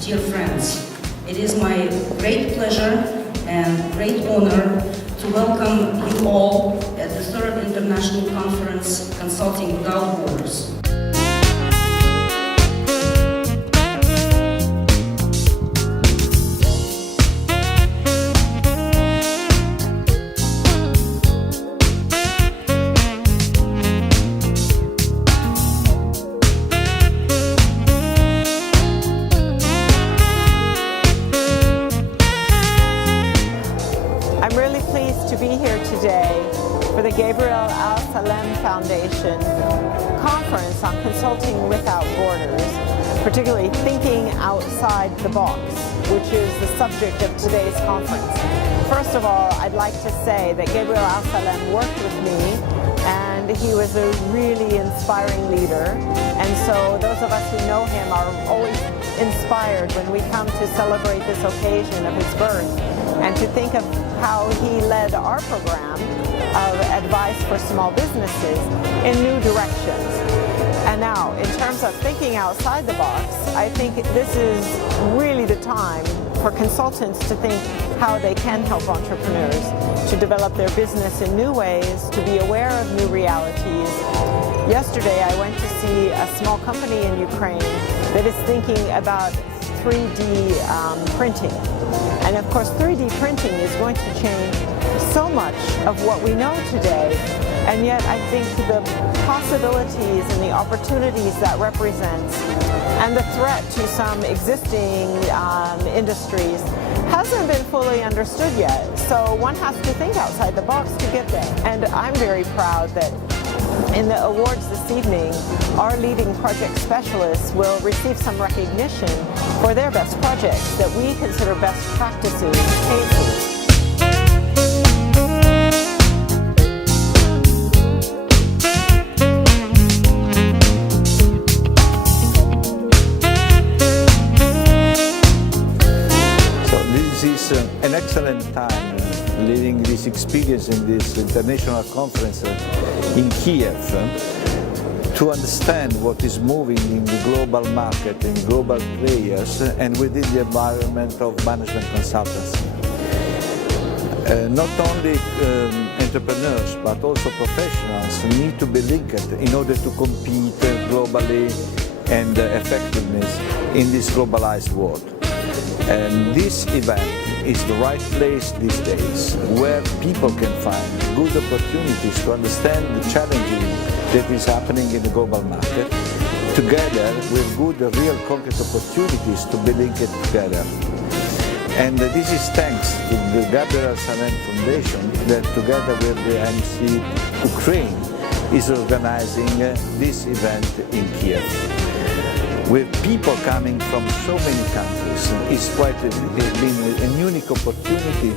dear friends, it is my great pleasure and great honor to welcome you all at the third International Conference Consulting Without Borders. I'm really pleased to be here today for the Gabriel Al-Salem Foundation Conference on Consulting Without Borders, particularly thinking outside the box, which is the subject of today's conference. First of all, I'd like to say that Gabriel Al-Salem worked with me, and he was a really inspiring leader, and so those of us who know him are always inspired when we come to celebrate this occasion of his birth and to think of how he led our program of advice for small businesses in new directions. And now, in terms of thinking outside the box, I think this is really the time for consultants to think how they can help entrepreneurs to develop their business in new ways, to be aware of new realities. Yesterday, I went to see a small company in Ukraine that is thinking about 3D printing. And of course, 3D printing is going to change so much of what we know today. And yet, I think the possibilities and the opportunities that represents and the threat to some existing industries hasn't been fully understood yet. So one has to think outside the box to get there. And I'm very proud that in the awards this evening, our leading project specialists will receive some recognition for their best projects that we consider best practices cases. So this is an excellent time leading this experience in this international conference in Kiev to understand what is moving in the global market and global players and within the environment of management consultancy. Not only entrepreneurs but also professionals need to be linked in order to compete globally and effectiveness in this globalized world. And this event is the right place these days where people can find good opportunities to understand the challenging that is happening in the global market, together with good, real, concrete opportunities to be linked together. And this is thanks to the Gabriel Al-Salem Foundation that, together with the IMC-Ukraine, is organizing this event in Kiev. With people coming from so many countries, it's been a unique opportunity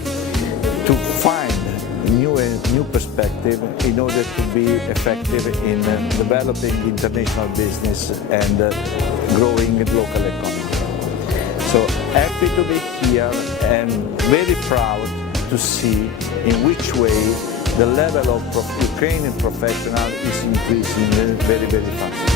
to find new perspective in order to be effective in developing international business and growing the local economy. So happy to be here and very proud to see in which way the level of Ukrainian professional is increasing very, very fast.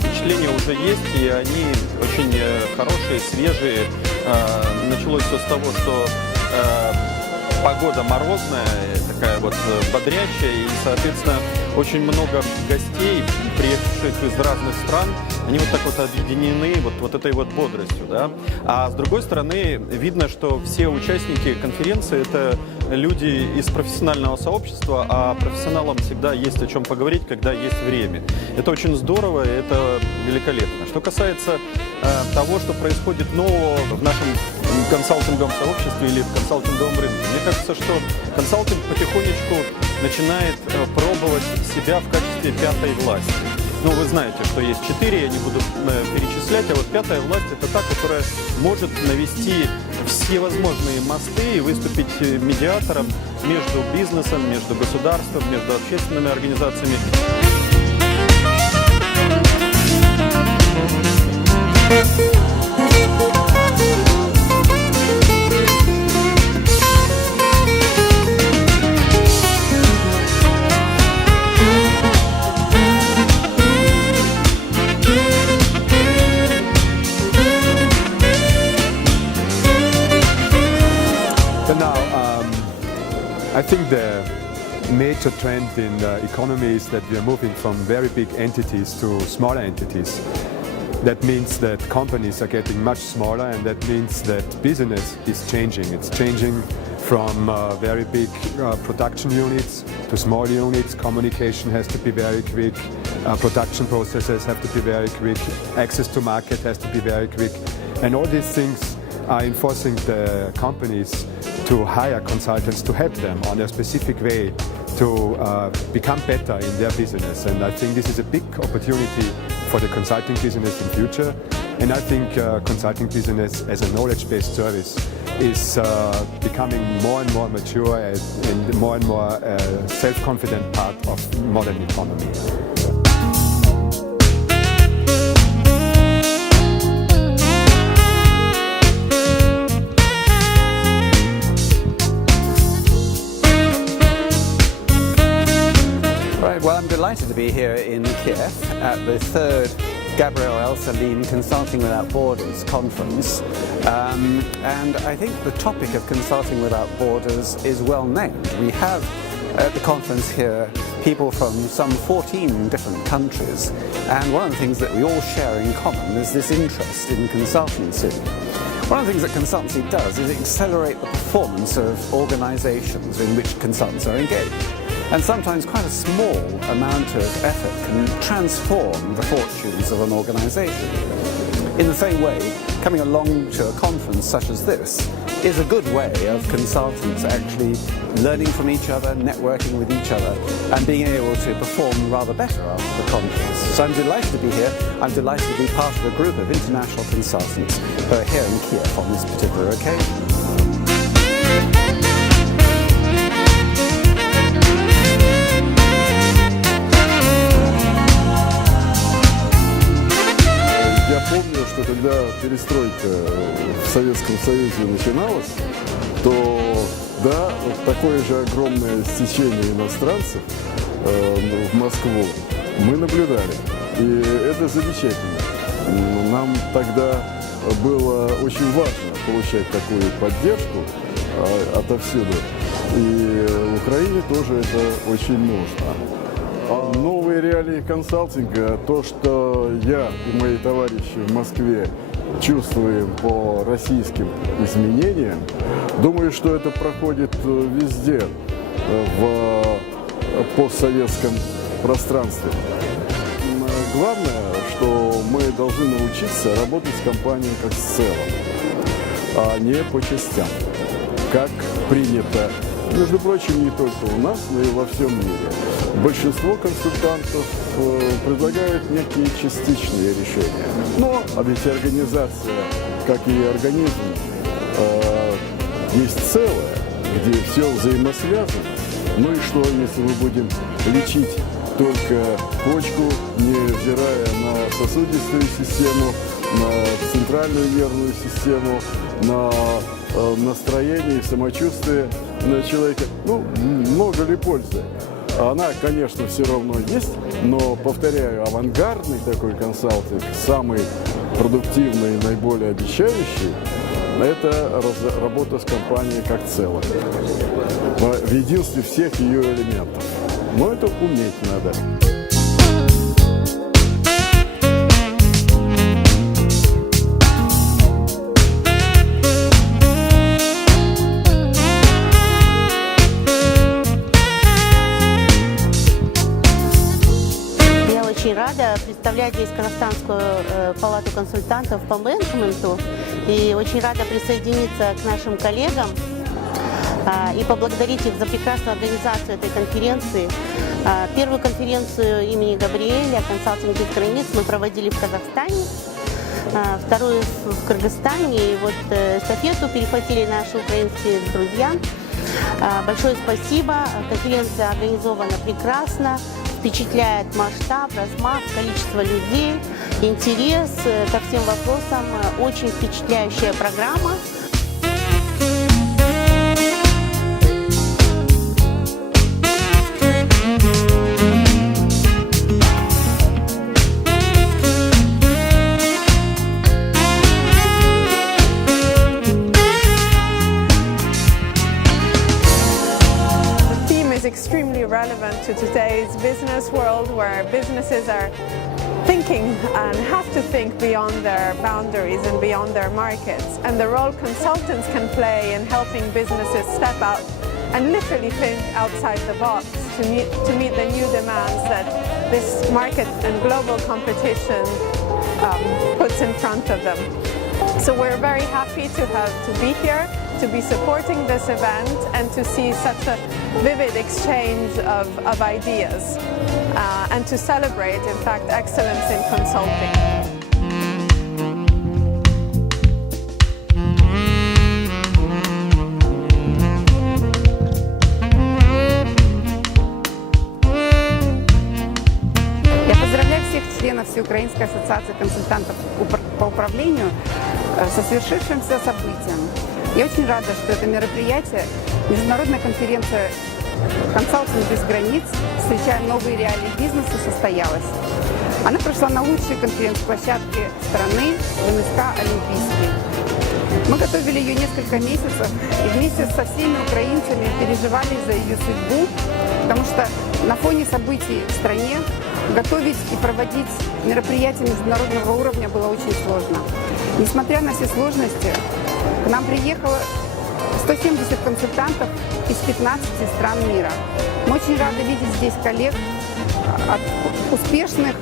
Впечатления уже есть, и они очень хорошие, свежие. Началось все с того, что погода морозная, такая вот бодрящая, и, соответственно, очень много гостей, приехавших из разных стран, они вот так вот объединены вот этой вот бодростью, да. А с другой стороны, видно, что все участники конференции – это люди из профессионального сообщества, а профессионалам всегда есть о чем поговорить, когда есть время. Это очень здорово, и это великолепно. Что касается того, что происходит нового в нашем консалтинговом сообществе или в консалтинговом рынке, мне кажется, что консалтинг потихонечку начинает пробовать себя в качестве пятой власти. Ну, вы знаете, что есть 4, я не буду перечислять, а вот пятая власть – это та, которая может навести все возможные мосты и выступить медиатором между бизнесом, между государством, между общественными организациями. think the major trend in the economy is that we are moving from very big entities to smaller entities. That means that companies are getting much smaller, and that means that business is changing. It's changing from very big production units to small units. Communication has to be very quick. Production processes have to be very quick. Access to market has to be very quick. And all these things are enforcing the companies to hire consultants to help them on a specific way to become better in their business. And I think this is a big opportunity for the consulting business in future. And I think consulting business as a knowledge-based service is becoming more and more mature and more self-confident part of modern economy. Well, I'm delighted to be here in Kiev at the third Gabriel Al-Salem Consulting Without Borders conference. And I think the topic of Consulting Without Borders is well named. We have at the conference here people from some 14 different countries, and one of the things that we all share in common is this interest in consultancy. One of the things that consultancy does is accelerate the performance of organizations in which consultants are engaged. And sometimes quite a small amount of effort can transform the fortunes of an organization. In the same way, coming along to a conference such as this is a good way of consultants actually learning from each other, networking with each other, and being able to perform rather better after the conference. So I'm delighted to be here. I'm delighted to be part of a group of international consultants who are here in Kiev on this particular occasion. Я помню, что когда перестройка в Советском Союзе начиналась, то да, вот такое же огромное стечение иностранцев в Москву мы наблюдали. И это замечательно. Нам тогда было очень важно получать такую поддержку отовсюду. И в Украине тоже это очень нужно. Новые реалии консалтинга, то, что я и мои товарищи в Москве чувствуем по российским изменениям, думаю, что это проходит везде в постсоветском пространстве. Главное, что мы должны научиться работать с компанией как с целым, а не по частям, как принято. Между прочим, не только у нас, но и во всем мире. Большинство консультантов предлагают некие частичные решения. Но, а ведь организация, как и организм, есть целое, где все взаимосвязано. Ну и что, если мы будем лечить только почку, невзирая на сосудистую систему, на центральную нервную систему, на настроение и самочувствие человека? Ну, много ли пользы? Она, конечно, все равно есть, но, повторяю, авангардный такой консалтинг, самый продуктивный и наиболее обещающий, это работа с компанией как целым, в единстве всех ее элементов. Но это уметь надо. Очень рада представлять здесь Казахстанскую палату консультантов по менеджменту и очень рада присоединиться к нашим коллегам и поблагодарить их за прекрасную организацию этой конференции. Первую конференцию имени Габриэля «Консалтинг без границ» мы проводили в Казахстане, вторую в Кыргызстане. И вот эстафету перехватили наши украинские друзья. Большое спасибо. Конференция организована прекрасно. Впечатляет масштаб, размах, количество людей, интерес ко всем вопросам. Очень впечатляющая программа. relevant to today's business world, where businesses are thinking and have to think beyond their boundaries and beyond their markets, and the role consultants can play in helping businesses step out and literally think outside the box to meet the new demands that this market and global competition puts in front of them. So we're very happy to be here, to be supporting this event, and to see such a vivid exchange of ideas, and to celebrate, in fact, excellence in consulting. Членов Всеукраинской ассоциации консультантов по управлению со свершившимся событием. Я очень рада, что это мероприятие, международная конференция «Консалтинг без границ. Встречаем новые реалии бизнеса» состоялась. Она прошла на лучшей конференц-площадке страны в МСК «Олимпийский». Мы готовили ее несколько месяцев и вместе со всеми украинцами переживали за ее судьбу, потому что на фоне событий в стране готовить и проводить мероприятия международного уровня было очень сложно. Несмотря на все сложности, к нам приехало 170 консультантов из 15 стран мира. Мы очень рады видеть здесь коллег от успешных,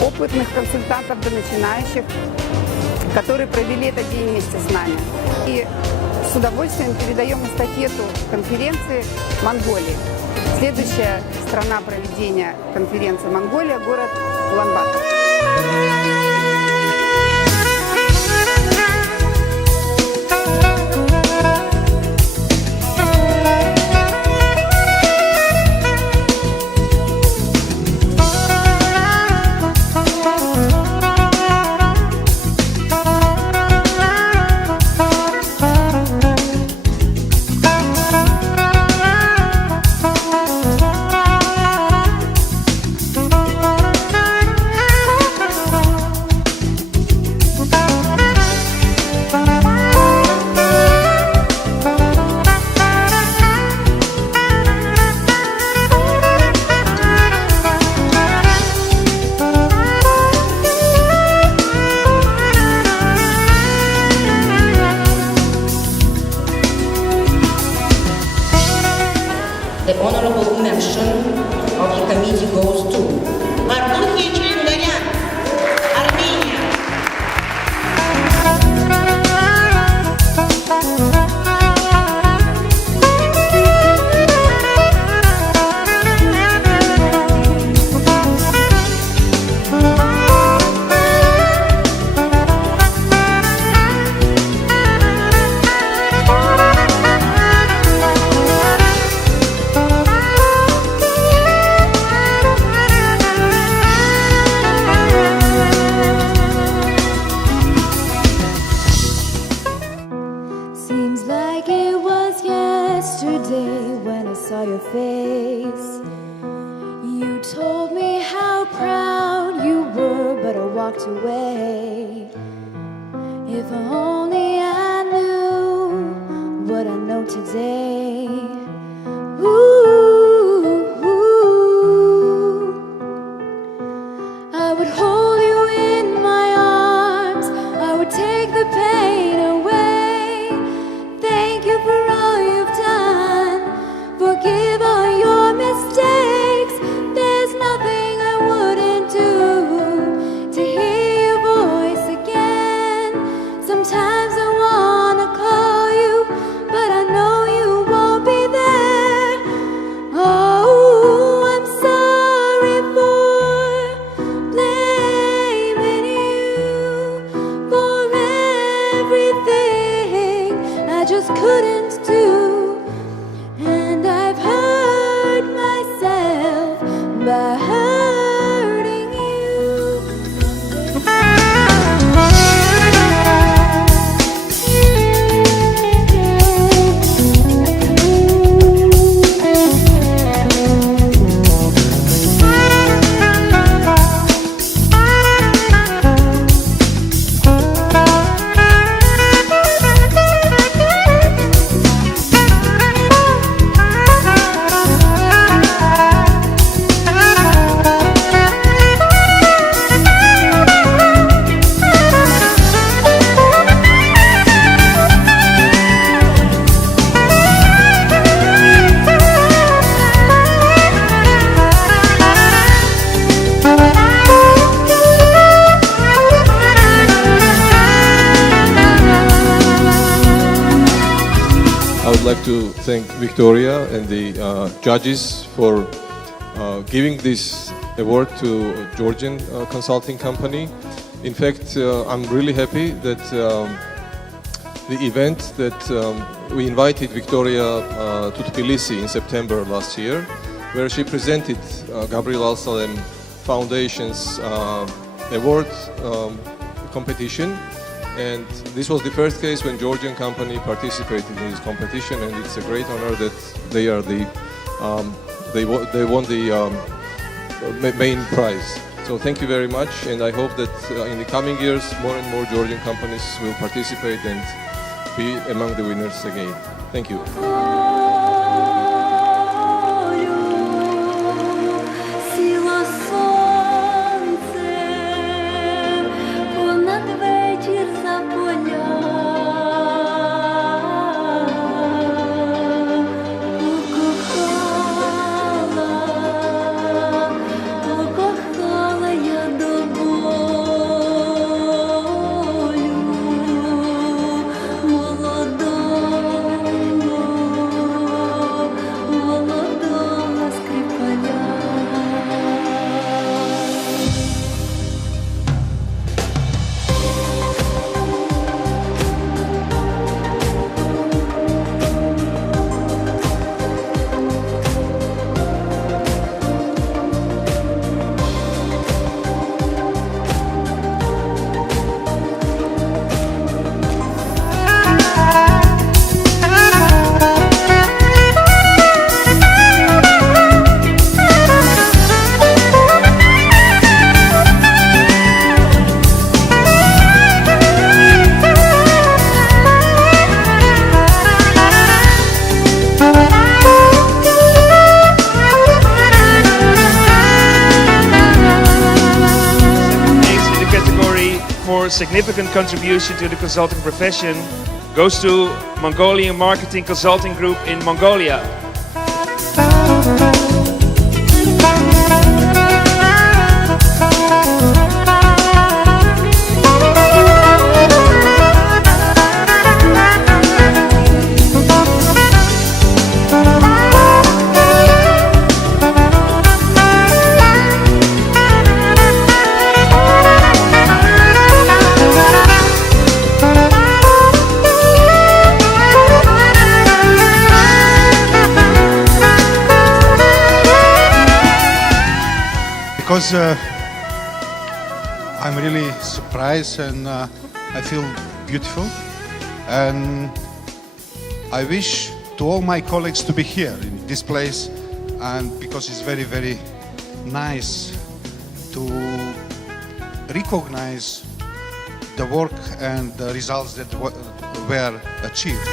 опытных консультантов до начинающих, которые провели этот день вместе с нами. И с удовольствием передаем эстафету конференции Монголии. Следующая страна проведения конференции Монголия – город Улан-Батор. The honorable mention of the committee goes to Armenia. Seems like it was yesterday when I saw your face. You told me how proud you were, but I walked away. If only I knew what I know today. Ooh, I would hold you in my arms, I would take the pain away. Thank you for all you've done, forgive all your mistakes. There's nothing I wouldn't do to hear your voice again. Sometimes I wanna call you, but I know you won't be there. Oh, I'm sorry for blaming you for everything I just couldn't do. And I've hurt myself by hurting you. I would like to thank Victoria and the judges for giving this award to a Georgian consulting company. In fact, I'm really happy that the event that we invited Victoria to Tbilisi in September last year, where she presented Gabriel Al-Salem Foundation's award competition. And this was the first case when Georgian company participated in this competition, and it's a great honor that they are the they won the main prize. So thank you very much, and I hope that in the coming years more and more Georgian companies will participate and be among the winners again. Thank you. Significant contribution to the consulting profession goes to Mongolian Marketing Consulting Group in Mongolia. Because I'm really surprised and I feel beautiful, and I wish to all my colleagues to be here in this place, and because it's very, very nice to recognize the work and the results that were achieved.